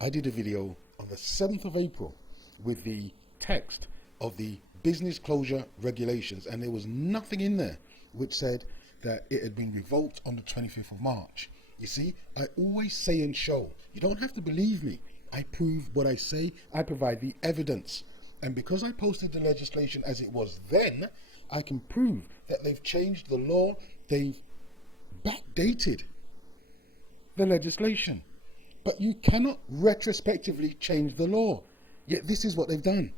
I did a video on the 7th of April with the text of the business closure regulations, and there was nothing in there which said that it had been revoked on the 25th of March. You see, I always say and show. You don't have to believe me. I prove what I say. I provide the evidence. And because I posted the legislation as it was then, I can prove that they've changed the law. They've backdated the legislation. But you cannot retrospectively change the law. Yet this is what they've done.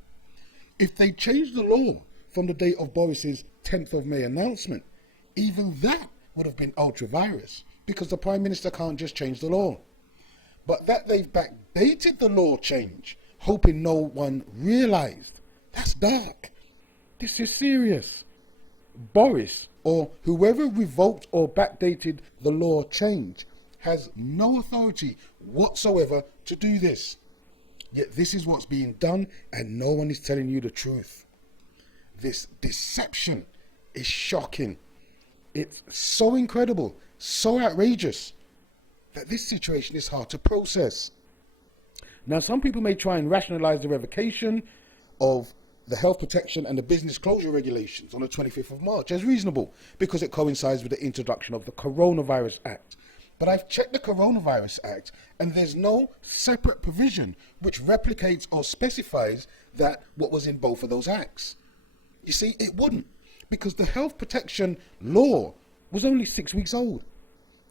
If they changed the law from the date of Boris's 10th of May announcement, even that would have been ultra-virus, because the Prime Minister can't just change the law. But that they've backdated the law change, hoping no one realised, that's dark. This is serious. Boris, or whoever revoked or backdated the law change, has no authority whatsoever to do this. Yet this is what's being done, and no one is telling you the truth. This deception is shocking. It's so incredible, so outrageous, that this situation is hard to process. Now, some people may try and rationalise the revocation of the health protection and the business closure regulations on the 25th of March as reasonable, because it coincides with the introduction of the Coronavirus Act. But I've checked the Coronavirus Act, and there's no separate provision which replicates or specifies that what was in both of those acts. You see, it wouldn't, because the health protection law was only 6 weeks old.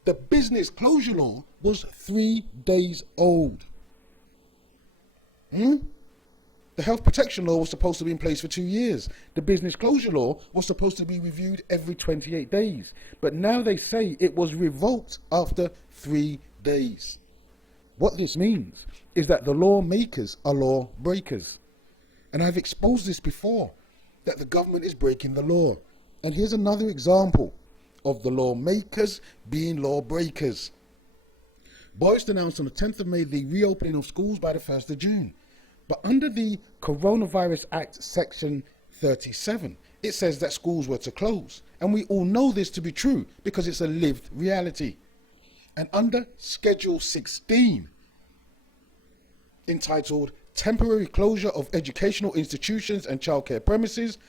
The business closure law was 3 days old. The health protection law was supposed to be in place for 2 years. The business closure law was supposed to be reviewed every 28 days. But now they say it was revoked after 3 days. What this means is that the lawmakers are law breakers. And I've exposed this before, that the government is breaking the law. And here's another example of the lawmakers being law breakers. Boris announced on the 10th of May the reopening of schools by the 1st of June. But under the Coronavirus Act Section 37, it says that schools were to close. And we all know this to be true because it's a lived reality. And under Schedule 16, entitled Temporary Closure of Educational Institutions and Childcare Premises,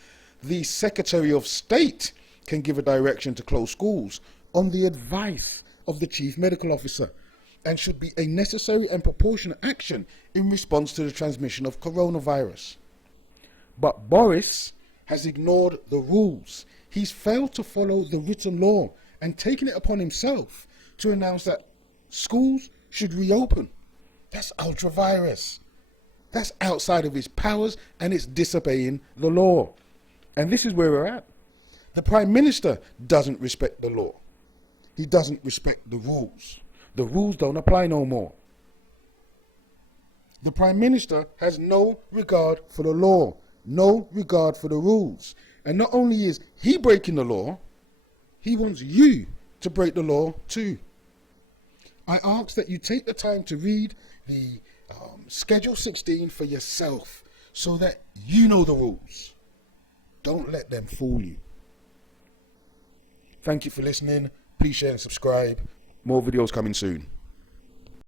the Secretary of State can give a direction to close schools on the advice of the Chief Medical Officer, and should be a necessary and proportionate action in response to the transmission of coronavirus. But Boris has ignored the rules. He's failed to follow the written law and taken it upon himself to announce that schools should reopen. That's ultra-virus. That's outside of his powers, and it's disobeying the law. And this is where we're at. The Prime Minister doesn't respect the law. He doesn't respect the rules. The rules don't apply no more. The Prime Minister has no regard for the law, no regard for the rules. And not only is he breaking the law, he wants you to break the law too. I ask that you take the time to read the Schedule 16 for yourself so that you know the rules. Don't let them fool you. Thank you for listening. Please share and subscribe. More videos coming soon.